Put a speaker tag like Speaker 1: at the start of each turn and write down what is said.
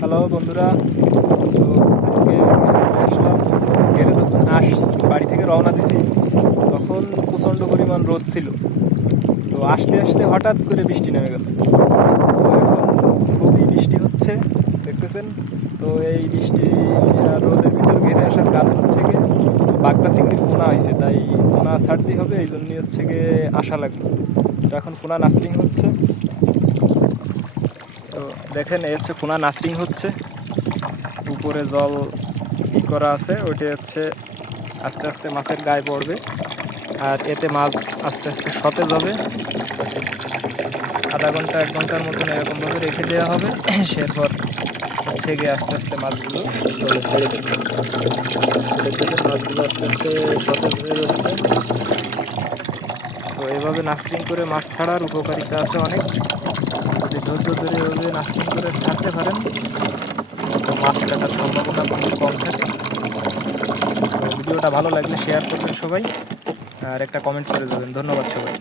Speaker 1: Hello বন্ধুরা, তো আজকে আসলাম গেলে যখন আস, বাড়ি থেকে রওনা দিছি, তখন প্রচণ্ড পরিমাণ রোদ ছিল। তো আসতে আসতে হঠাৎ করে বৃষ্টি নেমে গেল। খুবই বৃষ্টি হচ্ছে, দেখতেছেন? তো এই বৃষ্টি রোদের ভিতর ঘিরে আসার কারণ হচ্ছে গিয়ে বাগদা চিংড়ির পোনা হয়েছে, তাই পোনা ছাড়তেই হবে, এই জন্যই হচ্ছে গিয়ে আসা লাগবে তো এখন পোনা নার্সিং হচ্ছে। দেখেন, এই হচ্ছে কোনা নার্সিং হচ্ছে। উপরে জল ই করা আছে, ওইটা হচ্ছে আস্তে আস্তে মাছের গায়ে পড়বে। আর এতে মাছ আস্তে আস্তে সতেজ হবে। আধা ঘণ্টা, এক ঘণ্টার মতন এরকমভাবে রেখে দেওয়া হবে। সেরপর গিয়ে আস্তে আস্তে মাছগুলো মাছগুলো আস্তে আস্তে সতেজ হয়ে যাচ্ছে। তো এভাবে নার্সিং করে মাছ ছাড়ার উপকারিতা আছে অনেক। যদি ধৈর্য ধরে এভাবে নার্সিং করে ছাড়তে পারেন, তো মাছ কাটার সম্ভাবনা কম থাকে। ভিডিওটা ভালো লাগলে শেয়ার করবেন সবাই, আর একটা কমেন্ট করে দেবেন। ধন্যবাদ সবাই